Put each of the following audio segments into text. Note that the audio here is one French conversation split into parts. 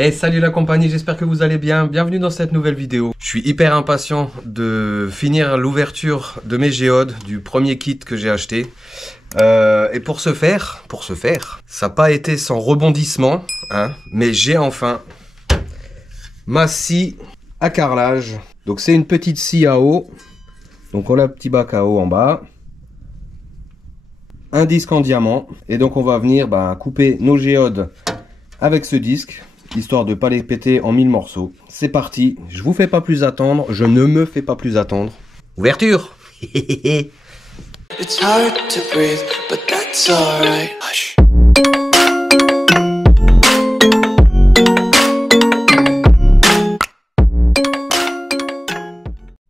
Hey, salut la compagnie, j'espère que vous allez bien. Bienvenue dans cette nouvelle vidéo. Je suis hyper impatient de finir l'ouverture de mes géodes, du premier kit que j'ai acheté. Et pour ce faire, ça n'a pas été sans rebondissement, hein, mais j'ai enfin ma scie à carrelage. Donc c'est une petite scie à eau. Donc on a un petit bac à eau en bas. Un disque en diamant. Et donc on va venir couper nos géodes avec ce disque, histoire de ne pas les péter en 1000 morceaux. C'est parti, je vous fais pas plus attendre, je ne me fais pas plus attendre. Ouverture. It's hard to breathe, but that's alright. Hush.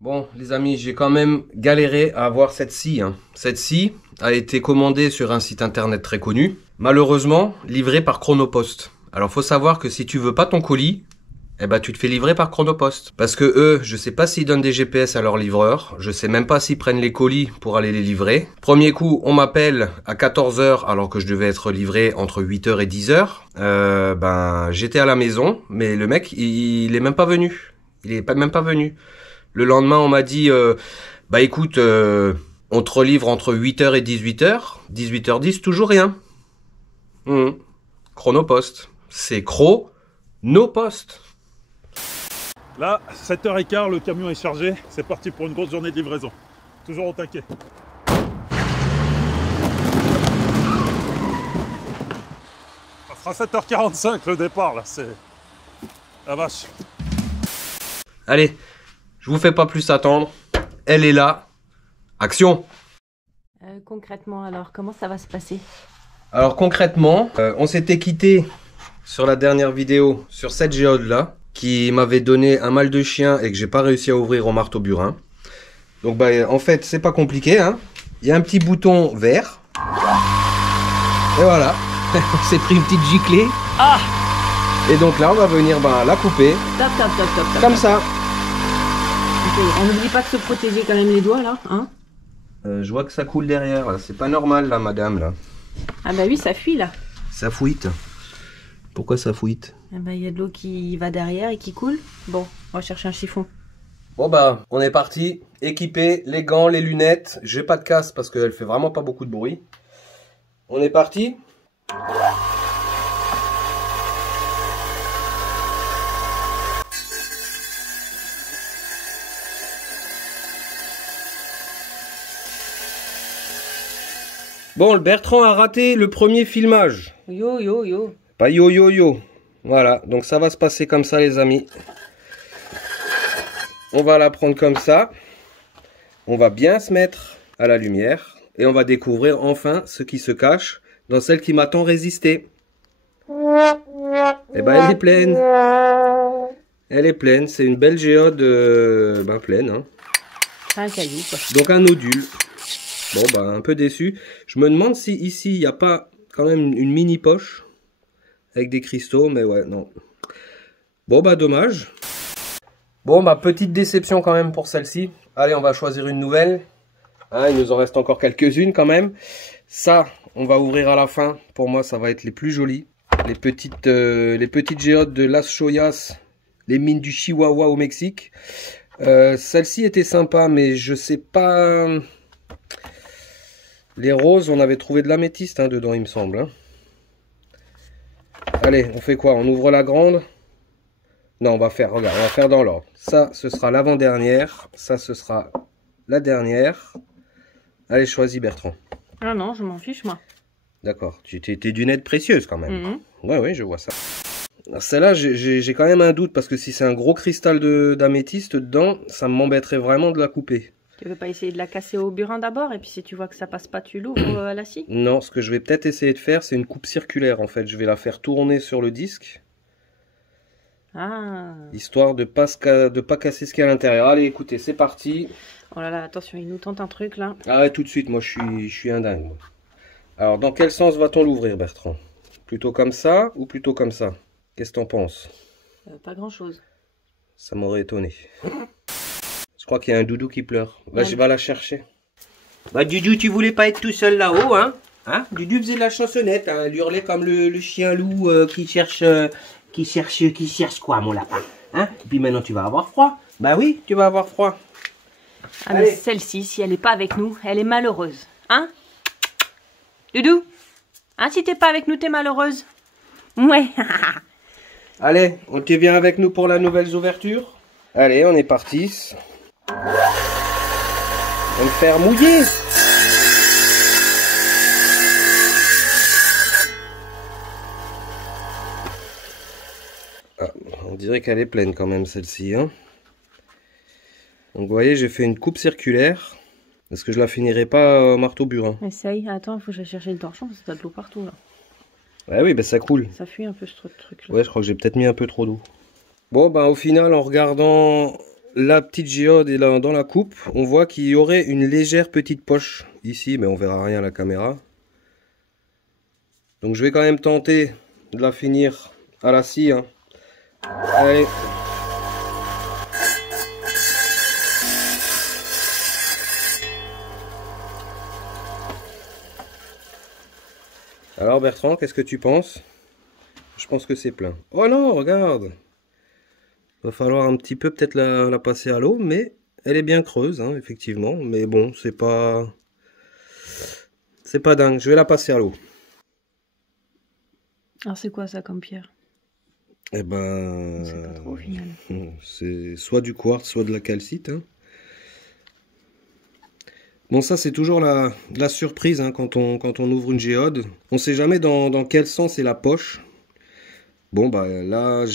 Bon les amis, j'ai quand même galéré à avoir cette scie. Cette scie a été commandée sur un site internet très connu, malheureusement livrée par Chronopost. Alors faut savoir que si tu veux pas ton colis, tu te fais livrer par Chronopost. Parce que eux, je sais pas s'ils donnent des GPS à leurs livreurs, je sais même pas s'ils prennent les colis pour aller les livrer. Premier coup, on m'appelle à 14 h alors que je devais être livré entre 8 h et 10 h. J'étais à la maison, mais le mec, il est même pas venu. Il est même pas venu. Le lendemain, on m'a dit, écoute, on te relivre entre 8 h et 18 h. 18 h 10, toujours rien. Chronopost. C'est Chronopost. Là, 7h15, le camion est chargé. C'est parti pour une grosse journée de livraison. Toujours au taquet. Ça fera 7h45 le départ, là. C'est la vache. Allez, je vous fais pas plus attendre. Elle est là. Action. Concrètement, alors, comment ça va se passer? Alors concrètement, on s'était quitté sur la dernière vidéo sur cette géode là, qui m'avait donné un mal de chien et que j'ai pas réussi à ouvrir au marteau burin. Donc en fait c'est pas compliqué, hein. Il y a un petit bouton vert. Et voilà, on s'est pris une petite giclée. Ah. Et donc là on va venir la couper. Top. Comme ça. Okay. On n'oublie pas de se protéger quand même les doigts là, hein. Je vois que ça coule derrière, là. C'est pas normal là madame là. Ah bah oui, ça fuit là. Ça fuite. Pourquoi ça fuite? Il y a de l'eau qui va derrière et qui coule. Bon, on va chercher un chiffon. Bon on est parti. Équipé, les gants, les lunettes. J'ai pas de casse parce qu'elle fait vraiment pas beaucoup de bruit. On est parti. Bon, le Bertrand a raté le premier filmage. Yo. Pas yo. Voilà, donc ça va se passer comme ça les amis. On va la prendre comme ça. On va bien se mettre à la lumière. Et on va découvrir enfin ce qui se cache dans celle qui m'a tant résisté. Et elle est pleine. Elle est pleine, c'est une belle géode pleine. Hein. Un caillou quoi. Donc un nodule. Bon un peu déçu. Je me demande si ici il n'y a pas quand même une mini poche avec des cristaux, mais ouais, non. Bon dommage. Bon petite déception quand même pour celle-ci. Allez, on va choisir une nouvelle. Il nous en reste encore quelques-unes quand même. Ça, on va ouvrir à la fin. Pour moi, ça va être les plus jolies. Les petites géodes de Las Choyas, les mines du Chihuahua au Mexique. Celle-ci était sympa, mais je sais pas. Les roses, on avait trouvé de l'améthyste dedans, il me semble. Hein. Allez, on fait quoi? On ouvre la grande? Non, on va faire dans l'ordre. Ça, ce sera l'avant-dernière. Ça, ce sera la dernière. Allez, choisis Bertrand. Ah non, je m'en fiche moi. D'accord, tu t'es d'une aide précieuse quand même. Ouais, je vois ça. Celle-là, j'ai quand même un doute parce que si c'est un gros cristal d'améthyste dedans, ça m'embêterait vraiment de la couper. Tu veux pas essayer de la casser au burin d'abord et puis si tu vois que ça passe pas, tu l'ouvres à la scie? Non, ce que je vais peut-être essayer de faire, c'est une coupe circulaire en fait. Je vais la faire tourner sur le disque. Ah. Histoire de pas casser ce qu'il y a à l'intérieur. Allez, écoutez, c'est parti. Oh là là, attention, il nous tente un truc là. Ah ouais, tout de suite, moi je suis un dingue. Alors, dans quel sens va-t-on l'ouvrir, Bertrand? Plutôt comme ça ou plutôt comme ça? Qu'est-ce que t'en penses? Pas grand-chose. Ça m'aurait étonné. Je crois qu'il y a un doudou qui pleure. Je vais la chercher. Doudou, tu voulais pas être tout seul là-haut, hein? Doudou faisait de la chansonnette, hein. Il hurlait comme le chien loup qui cherche Qui cherche quoi, mon lapin? Hein? Et puis maintenant, tu vas avoir froid. Bah oui, tu vas avoir froid. Ah, mais Allez. celle-ci, si elle n'est pas avec nous, elle est malheureuse. Hein? Doudou? Hein, si t'es pas avec nous, t'es malheureuse? Ouais. Allez, tu viens avec nous pour la nouvelle ouverture? Allez, on est parti. On va me faire mouiller. Ah, on dirait qu'elle est pleine quand même celle-ci, hein. Donc vous voyez, j'ai fait une coupe circulaire. Parce que je la finirai pas au marteau burin. Essaye. Attends, il faut que j'aille chercher le torchon parce que t'as de l'eau partout là. Ah oui, bah ça coule. Ça fuit un peu ce truc là. Ouais, je crois que j'ai peut-être mis un peu trop d'eau. Bon, bah au final, en regardant la petite géode et dans la coupe, on voit qu'il y aurait une légère petite poche ici, mais on verra rien à la caméra. Donc je vais quand même tenter de la finir à la scie, hein. Allez. Alors Bertrand, qu'est-ce que tu penses? Je pense que c'est plein. Oh non, regarde! Va falloir un petit peu peut-être la passer à l'eau, mais elle est bien creuse, hein, effectivement. Mais bon, c'est pas dingue. Je vais la passer à l'eau. Alors c'est quoi ça comme pierre? Eh ben, C'est pas trop au final. c'est soit du quartz, soit de la calcite, hein. Bon, ça c'est toujours la surprise, hein, quand on ouvre une géode. On sait jamais dans quel sens est la poche. Bon, bah là,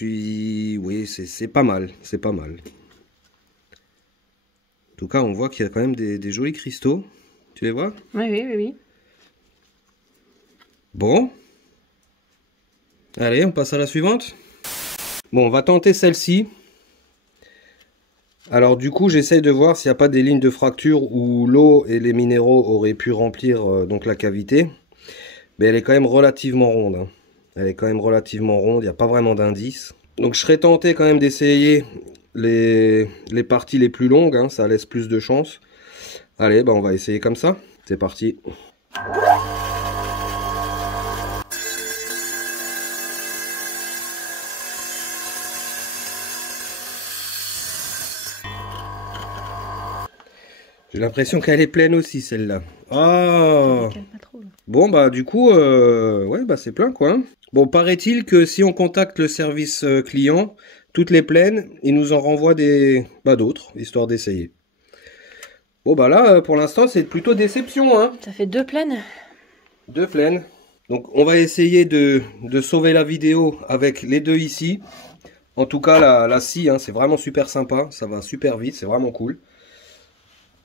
oui, c'est pas mal, c'est pas mal. En tout cas, on voit qu'il y a quand même des jolis cristaux. Tu les vois? Oui, oui, oui, oui. Bon. Allez, on passe à la suivante. Bon, on va tenter celle-ci. Alors du coup, j'essaye de voir s'il n'y a pas des lignes de fracture où l'eau et les minéraux auraient pu remplir donc la cavité. Mais elle est quand même relativement ronde, hein. Elle est quand même relativement ronde, il n'y a pas vraiment d'indice. Donc je serais tenté quand même d'essayer les parties les plus longues, hein, ça laisse plus de chance. Allez, bah on va essayer comme ça. C'est parti. J'ai l'impression qu'elle est pleine aussi, celle-là. Ah! Pas trop, là. Bon, bah du coup, ouais, bah c'est plein, quoi. Bon, paraît-il que si on contacte le service client, toutes les pleines, ils nous en renvoient d'autres, histoire d'essayer. Bon, bah là, pour l'instant, c'est plutôt déception, hein. Ça fait 2 pleines. 2 pleines. Donc, on va essayer de sauver la vidéo avec les deux ici. En tout cas, la scie, hein, c'est vraiment super sympa. Ça va super vite, c'est vraiment cool.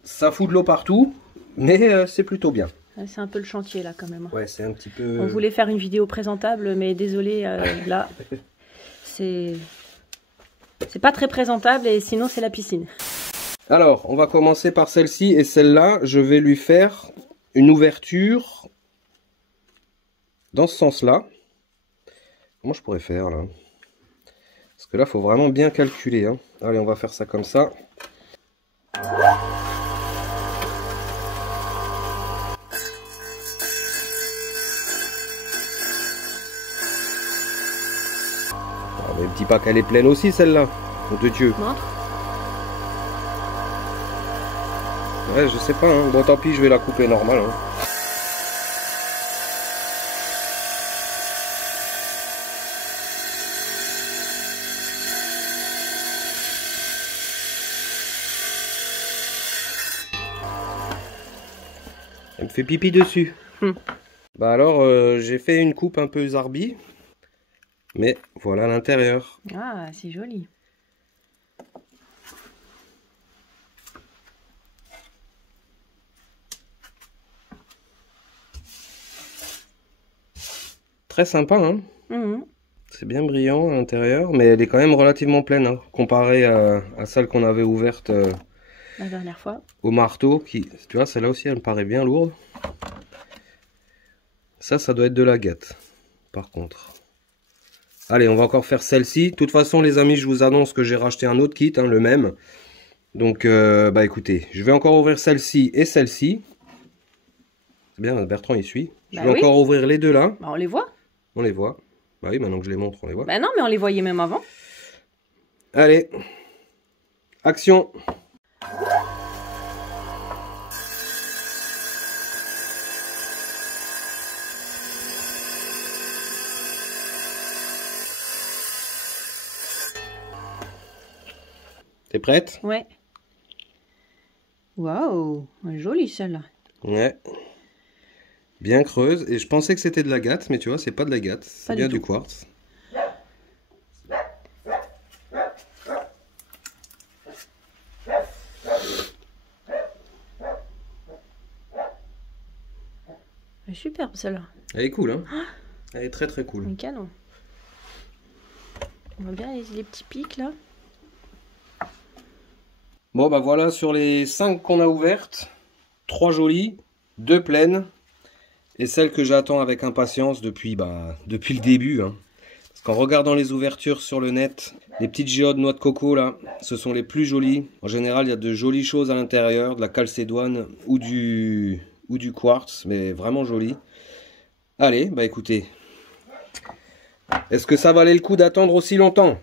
Ça fout de l'eau partout, mais c'est plutôt bien. C'est un peu le chantier là quand même. Ouais, c'est un petit peu... On voulait faire une vidéo présentable, mais désolé, là, c'est pas très présentable et sinon c'est la piscine. Alors, on va commencer par celle-ci et celle-là, je vais lui faire une ouverture dans ce sens-là. Comment je pourrais faire là? Parce que là, il faut vraiment bien calculer, hein. Allez, on va faire ça comme ça. Mais ne dis pas qu'elle est pleine aussi, celle-là. Nom de Dieu. Montre. Ouais, je sais pas, hein. Bon, tant pis, je vais la couper normal, hein. Elle me fait pipi dessus. Bah alors, j'ai fait une coupe un peu zarbi. Mais voilà l'intérieur. Ah, c'est joli. Très sympa, hein. Mmh. C'est bien brillant à l'intérieur, mais elle est quand même relativement pleine, hein, comparée à celle qu'on avait ouverte La dernière fois. au marteau. Tu vois, celle-là aussi, elle me paraît bien lourde. Ça doit être de l'agate, par contre. Allez, on va encore faire celle-ci. De toute façon, les amis, je vous annonce que j'ai racheté un autre kit, hein, le même. Donc, bah écoutez, je vais encore ouvrir celle-ci et celle-ci. C'est bien, Bertrand, il suit. Je vais encore ouvrir les deux là. Bah, on les voit. On les voit. Bah oui, maintenant que je les montre, on les voit. Bah non, mais on les voyait même avant. Allez, action. T'es prête? Ouais. Waouh, jolie celle-là. Ouais. Bien creuse. Et je pensais que c'était de l'agate, mais tu vois, c'est pas de l'agate. C'est bien du quartz. Elle est superbe celle-là. Elle est cool, hein? Elle est très très cool. Un canon. On voit bien les petits pics là. Bon bah voilà, sur les 5 qu'on a ouvertes, 3 jolies, 2 pleines, et celle que j'attends avec impatience depuis le début. Hein. Parce qu'en regardant les ouvertures sur le net, les petites géodes noix de coco là, ce sont les plus jolies. En général, il y a de jolies choses à l'intérieur, de la calcédoine ou du quartz, mais vraiment joli. Allez, bah écoutez, est-ce que ça valait le coup d'attendre aussi longtemps?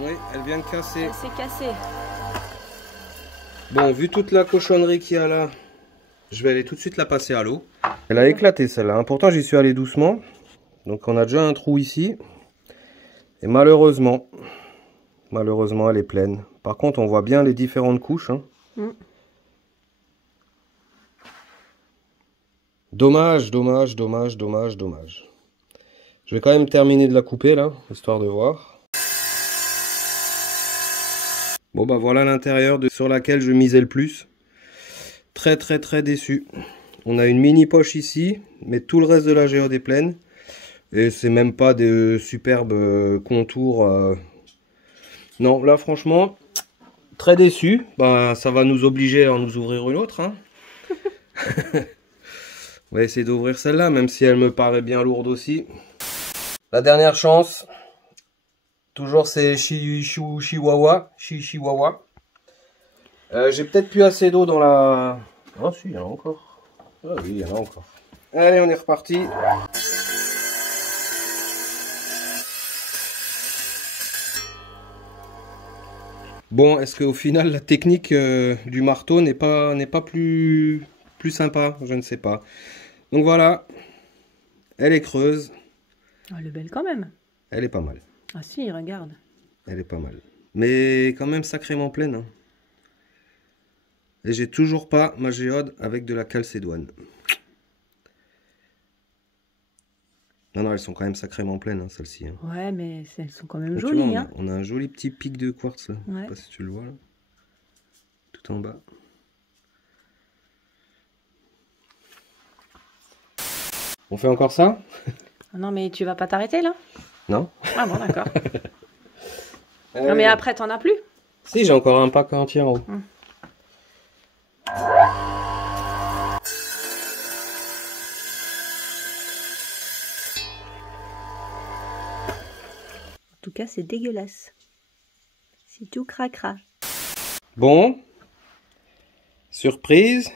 Oui, elle vient de casser. Elle s'est cassée. Bon, vu toute la cochonnerie qu'il y a là, je vais aller tout de suite la passer à l'eau. Elle a éclaté celle-là, hein. Pourtant j'y suis allé doucement. Donc on a déjà un trou ici. Et malheureusement, elle est pleine. Par contre, on voit bien les différentes couches. Hein. Dommage, dommage, dommage, dommage, dommage. Je vais quand même terminer de la couper là, histoire de voir. Bon bah voilà l'intérieur sur laquelle je misais le plus. Très très très déçu. On a une mini poche ici, mais tout le reste de la géode est pleine. Et c'est même pas des superbes contours. Non, là franchement, très déçu. Bah ça va nous obliger à nous ouvrir une autre. Hein. On va essayer d'ouvrir celle-là, même si elle me paraît bien lourde aussi. La dernière chance. Toujours c'est Chihuahua. J'ai peut-être plus assez d'eau dans la... Ah si, il y en a encore. Ah oui, il y en a encore. Allez, on est reparti. Bon, est-ce qu'au final la technique du marteau n'est pas plus sympa? Je ne sais pas. Donc voilà. Elle est creuse. Oh, elle est belle quand même. Elle est pas mal. Ah si, regarde. Elle est pas mal. Mais quand même sacrément pleine. Hein. Et j'ai toujours pas ma géode avec de la calcédoine. Non, non, elles sont quand même sacrément pleines, hein, celles-ci. Hein. Ouais, mais elles sont quand même Donc, jolies. vois, hein. on a un joli petit pic de quartz là. Ouais. Je sais pas si tu le vois là. Tout en bas. On fait encore ça? Ah non, mais tu vas pas t'arrêter là? Non. Ah bon, d'accord. Non, mais après, t'en as plus? Si, j'ai encore un pack entier en haut. En tout cas, c'est dégueulasse. C'est tout cracra. Bon. Surprise.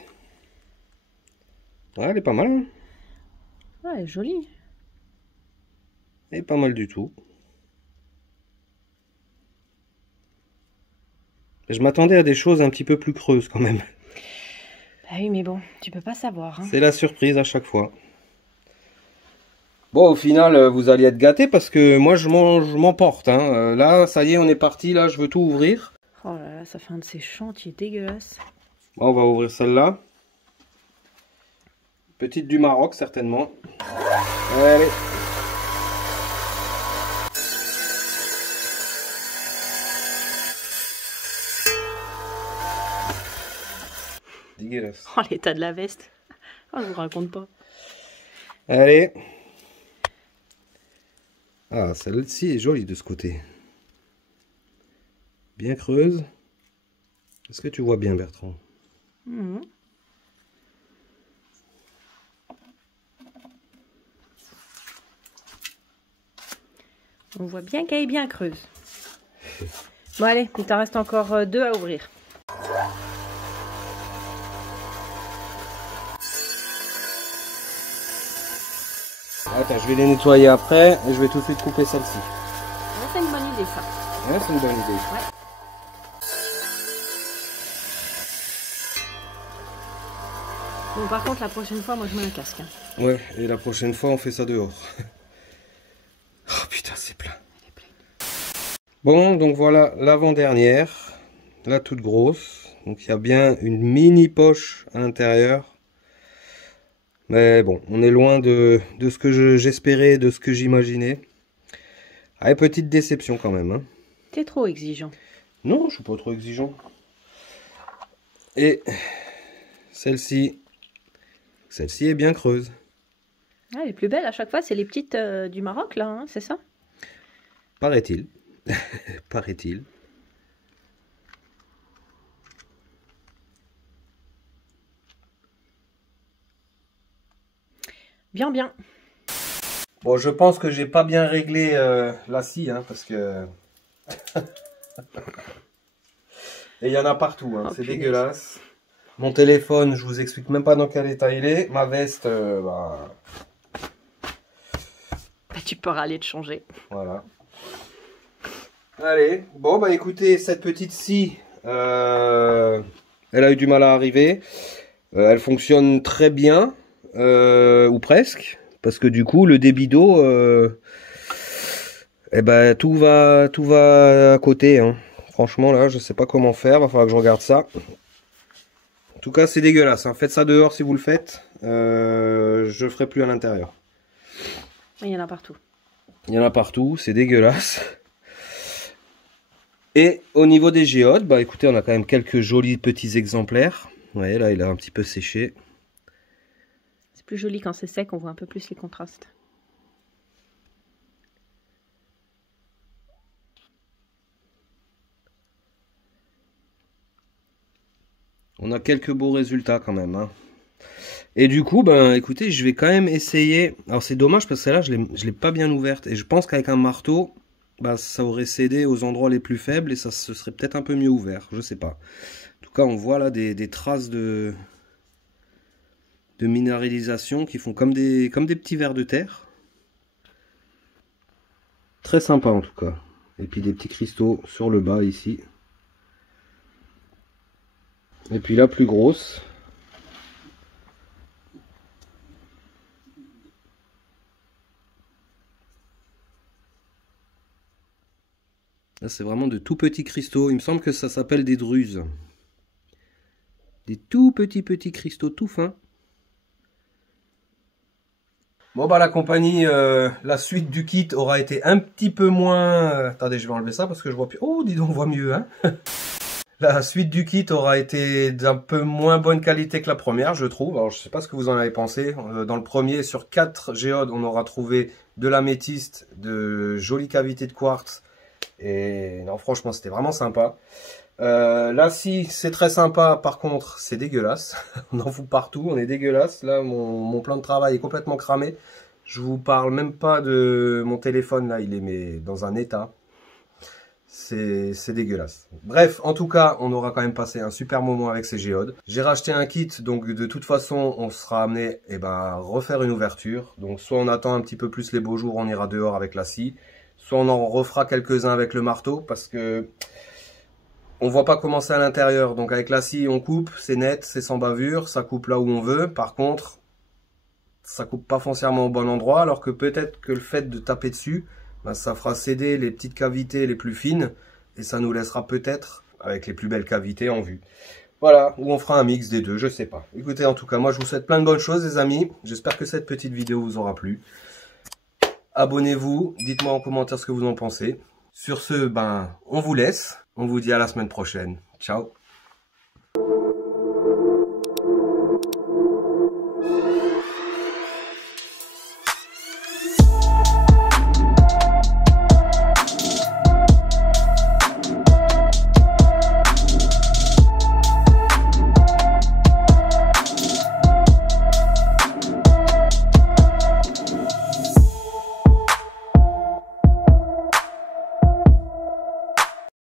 Ouais, elle est pas mal. Hein. Ouais, elle est jolie. Elle est pas mal du tout. Je m'attendais à des choses un petit peu plus creuses quand même. Bah oui, mais bon, tu peux pas savoir. Hein. C'est la surprise à chaque fois. Bon, au final, vous allez être gâtés parce que moi, je m'emporte. Hein. Là, ça y est, on est parti. Là, je veux tout ouvrir. Oh là là, ça fait un de ces chantiers dégueulasses. Bon, on va ouvrir celle-là. Petite du Maroc, certainement. Allez. Dégueulasse. Oh, l'état de la veste. Oh, je vous raconte pas. Allez. Ah, celle-ci est jolie de ce côté. Bien creuse. Est-ce que tu vois bien, Bertrand? On voit bien qu'elle est bien creuse. Bon allez, il t'en reste encore 2 à ouvrir. Attends, je vais les nettoyer après et je vais tout de suite couper celle-ci. Ouais, c'est une bonne idée ça. Ouais, c'est une bonne idée. Ouais. Bon, par contre, la prochaine fois, moi je mets un casque. Hein. Ouais, et la prochaine fois, on fait ça dehors. Oh putain, c'est plein. Bon, donc voilà l'avant-dernière, la toute grosse. Donc il y a bien une mini poche à l'intérieur. Mais bon, on est loin de ce que j'espérais, de ce que j'imaginais. Ah, petite déception quand même. Hein. T'es trop exigeant. Non, je suis pas trop exigeant. Et celle-ci est bien creuse. Ah, les plus belles à chaque fois, c'est les petites du Maroc, là, hein, c'est ça? Paraît-il. Paraît-il. Bien, bien. Bon, je pense que j'ai pas bien réglé la scie, hein, parce que... Et il y en a partout, hein, Oh, c'est punaise. dégueulasse. Mon téléphone, je vous explique même pas dans quel état il est. Ma veste, bah, Bah, tu peux râler de changer. voilà. Allez, bon bah écoutez, cette petite scie, elle a eu du mal à arriver. Elle fonctionne très bien, ou presque, parce que du coup le débit d'eau, eh ben tout va à côté. Hein. Franchement là, je sais pas comment faire, va falloir que je regarde ça. En tout cas, c'est dégueulasse. Hein. Faites ça dehors si vous le faites. Je le ferai plus à l'intérieur. Il y en a partout. Il y en a partout, c'est dégueulasse. Et au niveau des géodes, bah écoutez, on a quand même quelques jolis petits exemplaires. Vous voyez, là, il a un petit peu séché. C'est plus joli quand c'est sec, on voit un peu plus les contrastes. On a quelques beaux résultats quand même. Hein. Et du coup, ben écoutez, je vais quand même essayer. Alors c'est dommage parce que celle-là, je l'ai pas bien ouverte. Et je pense qu'avec un marteau, bah, ça aurait cédé aux endroits les plus faibles et ça se serait peut-être un peu mieux ouvert. Je sais pas. En tout cas, on voit là des traces de minéralisation qui font comme des petits vers de terre. Très sympa en tout cas. Et puis des petits cristaux sur le bas ici. Et puis la plus grosse. Là c'est vraiment de tout petits cristaux. Il me semble que ça s'appelle des druses. Des tout petits cristaux tout fins. Bon bah la compagnie, la suite du kit aura été un petit peu moins... Attendez, je vais enlever ça parce que je vois plus... Oh, dis donc, on voit mieux, hein. La suite du kit aura été d'un peu moins bonne qualité que la première, je trouve. Alors je sais pas ce que vous en avez pensé. Dans le premier, sur 4 géodes, on aura trouvé de l'améthyste, de jolies cavités de quartz. Et non, franchement, c'était vraiment sympa. Là, si, c'est très sympa. Par contre, c'est dégueulasse. On en fout partout. On est dégueulasse. Là, mon plan de travail est complètement cramé. Je vous parle même pas de mon téléphone. Là, il est dans un état. C'est dégueulasse. Bref, en tout cas, on aura quand même passé un super moment avec ces géodes. J'ai racheté un kit. Donc, de toute façon, on sera amené à refaire une ouverture. Donc, soit on attend un petit peu plus les beaux jours. On ira dehors avec la scie. Soit on en refera quelques-uns avec le marteau. Parce que... on voit pas comment c'est à l'intérieur, donc avec la scie on coupe, c'est net, c'est sans bavure, ça coupe là où on veut. Par contre, ça coupe pas foncièrement au bon endroit, alors que peut-être que le fait de taper dessus, ben, ça fera céder les petites cavités les plus fines, et ça nous laissera peut-être avec les plus belles cavités en vue. Voilà, ou on fera un mix des deux, je sais pas. Écoutez, en tout cas, moi je vous souhaite plein de bonnes choses les amis, j'espère que cette petite vidéo vous aura plu. Abonnez-vous, dites-moi en commentaire ce que vous en pensez. Sur ce, ben, on vous laisse. On vous dit à la semaine prochaine. Ciao.